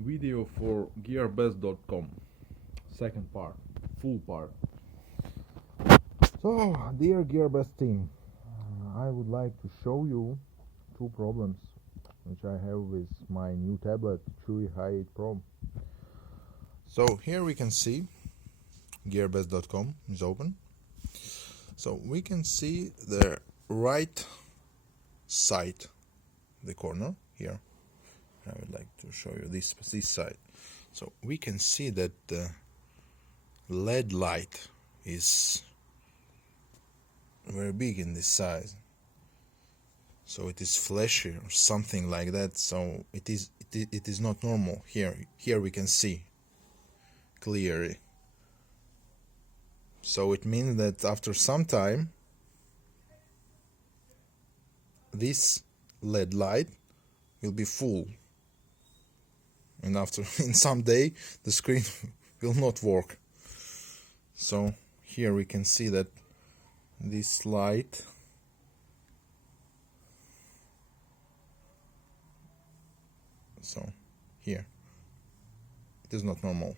Video for Gearbest.com. Second part, full part. So, dear Gearbest team, I would like to show you two problems which I have with my new tablet Chuwi hi8 Pro. So here we can see Gearbest.com is open. So we can see the right side, the corner here. I would like to show you this side. So we can see that the LED light is very big in this size. So it is flashy or something like that. So it is not normal. Here we can see clearly. So it means that after some time this LED light will be full, and after in some day the screen will not work. So here we can see that this light here it is not normal.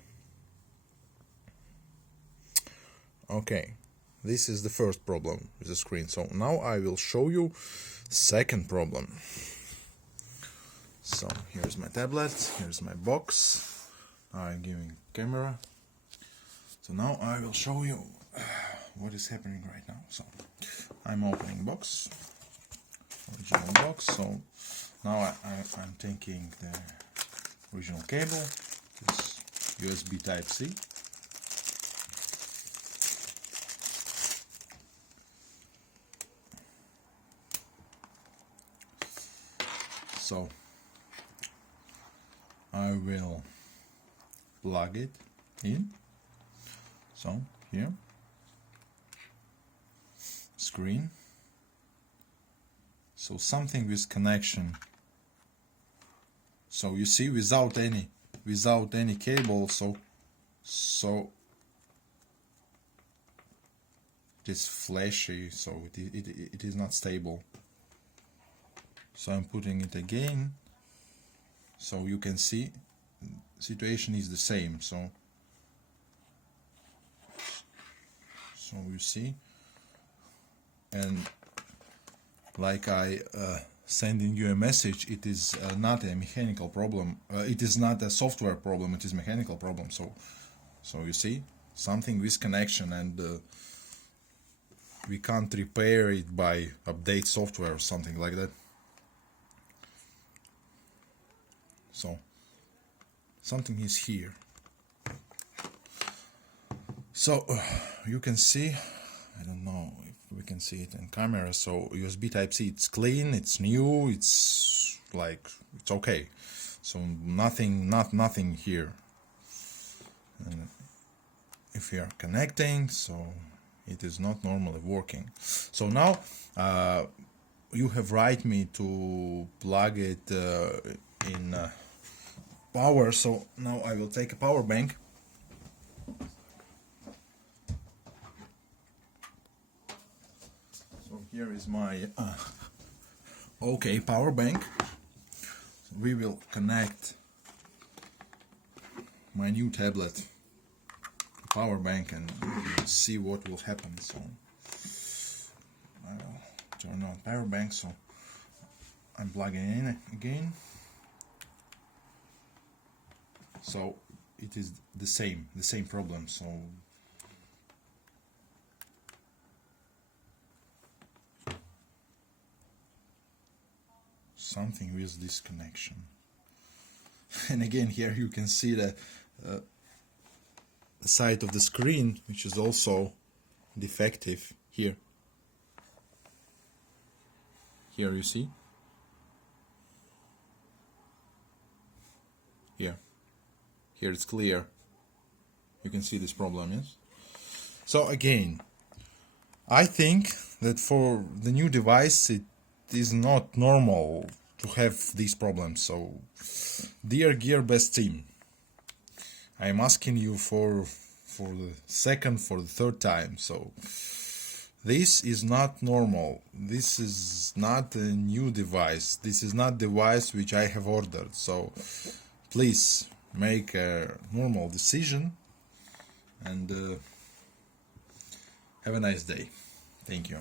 Okay, this is the first problem with the screen. So now I will show you second problem. So here's my tablet, here's my box. I'm giving camera. So now I will show you what is happening right now. So I'm opening box, original box. So now I'm taking the original cable, this USB Type-C. So I will plug it in. So here, screen. So something with connection. So you see, without any cable, so it is flashy. So it is not stable. So I'm putting it again. So you can see situation is the same. So you see, and like I sending you a message, it is not a mechanical problem. It is not a software problem. It is mechanical problem. So you see something with connection, and we can't repair it by update software or something like that. So something is here. So you can see, I don't know if we can see it in camera. So USB Type-C, it's clean, it's new, it's like it's okay. So nothing here. And if you are connecting, so it is not normally working. So now you have write me to plug it in power. So now I will take a power bank. So here is my OK power bank. So we will connect my new tablet to power bank and see what will happen. So I will turn on power bank. So I'm plugging in again. So it is the same problem. So something with this connection. And again, here you can see the side of the screen, which is also defective. Here you see. Here it's clear. You can see this problem, yes? So again, I think that for the new device it is not normal to have these problems. So dear Gearbest team, I am asking you for the second, for the third time. So this is not normal. This is not a new device. This is not device which I have ordered. So please make a normal decision, and have a nice day. Thank you.